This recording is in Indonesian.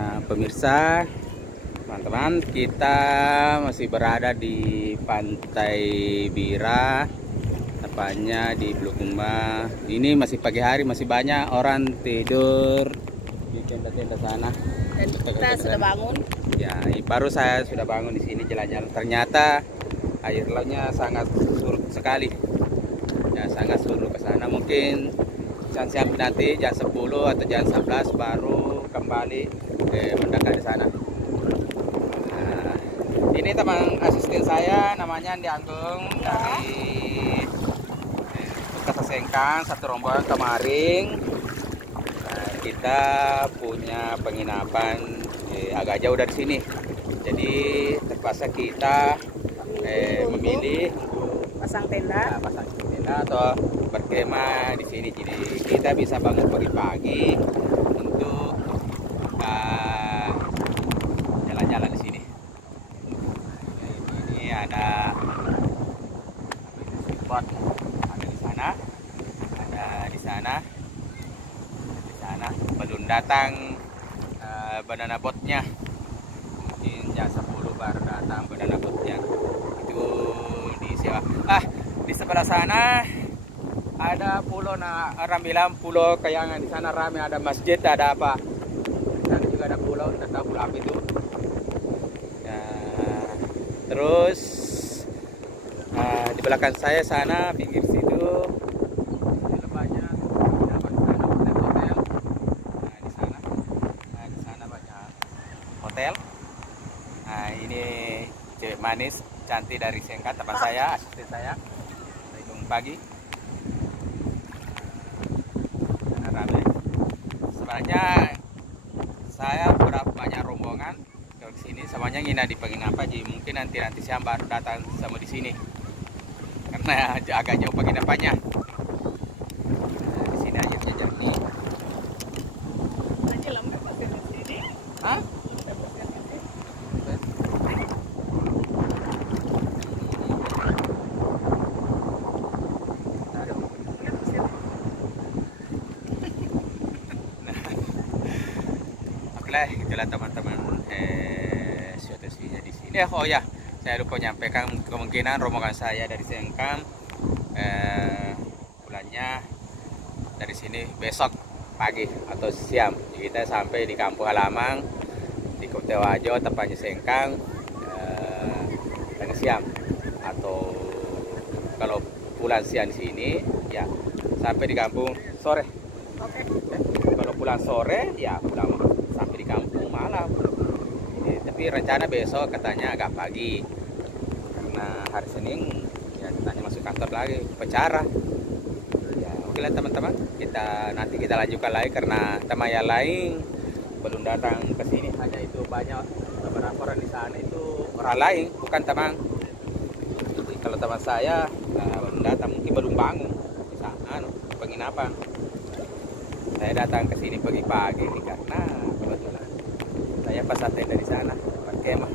Nah, pemirsa, teman-teman, kita masih berada di Pantai Bira, tepatnya di Bulukumba. Ini masih pagi hari, masih banyak orang tidur di tenda-tenda sana. Dan kita sudah bangun. Ya, baru saya sudah bangun di sini jalan-jalan. Ternyata air lautnya sangat surut sekali. Ya, sangat surut ke sana. Mungkin siang-siang nanti jam 10 atau jam 11 baru kembali mendekat di sana. Nah, ini teman asisten saya namanya Andi Agung dari Kota Sengkang, satu rombongan kemarin. Nah, kita punya penginapan agak jauh dari sini. Jadi terpaksa kita memilih Pasang tenda. pasang tenda atau berkemah di sini. Jadi kita bisa bangun pagi-pagi untuk jalan-jalan di sini. Ini ada spot, ada di sana, ada di sana, di sana. Belum datang banana boatnya. Mungkin jam 10 baru datang banana boatnya. Itu di sewa. Di sebelah sana ada pulau, orang bilang pulau Kayangan. Di sana ramai, ada masjid, ada apa. Di sana juga ada pulau, tidak tahu pulau apa itu. Ya, terus di belakang saya sana, pinggir situ, ada banyak penginapan di sana, hotel-hotel. Di sana banyak hotel. Nah, ini cewek manis cantik dari Sengkang, teman saya, asisten saya. Assalamualaikum pagi. Rame. Sebenarnya saya berapa banyak rombongan ke sini, semuanya nginap di penginapan. Jadi mungkin nanti siang baru datang sama di sini karena agak jauh penginapannya. Di sini airnya jernih. Hah? Itulah teman-teman situasinya di sini. Oh ya, saya lupa menyampaikan, kemungkinan rombongan saya dari Sengkang pulangnya dari sini besok pagi atau siang. Jadi kita sampai di kampung halaman di Kota Wajo, tepatnya Sengkang, tengah siang. Atau kalau pulang siang di sini ya sampai di kampung sore. Oke. Kalau pulang sore ya pulang sampai di kampung malam. Tapi rencana besok katanya agak pagi karena hari Senin ya katanya masuk kantor lagi upacara. Ya oke lah teman-teman, nanti kita lanjutkan lagi karena teman yang lain belum datang ke sini. Hanya itu banyak beberapa orang di sana itu orang lain, bukan teman. Jadi kalau teman saya belum datang, mungkin belum bangun di sana penginapan. Saya datang ke sini pagi-pagi karena kebetulan saya pasang tenda di sana, berkemah.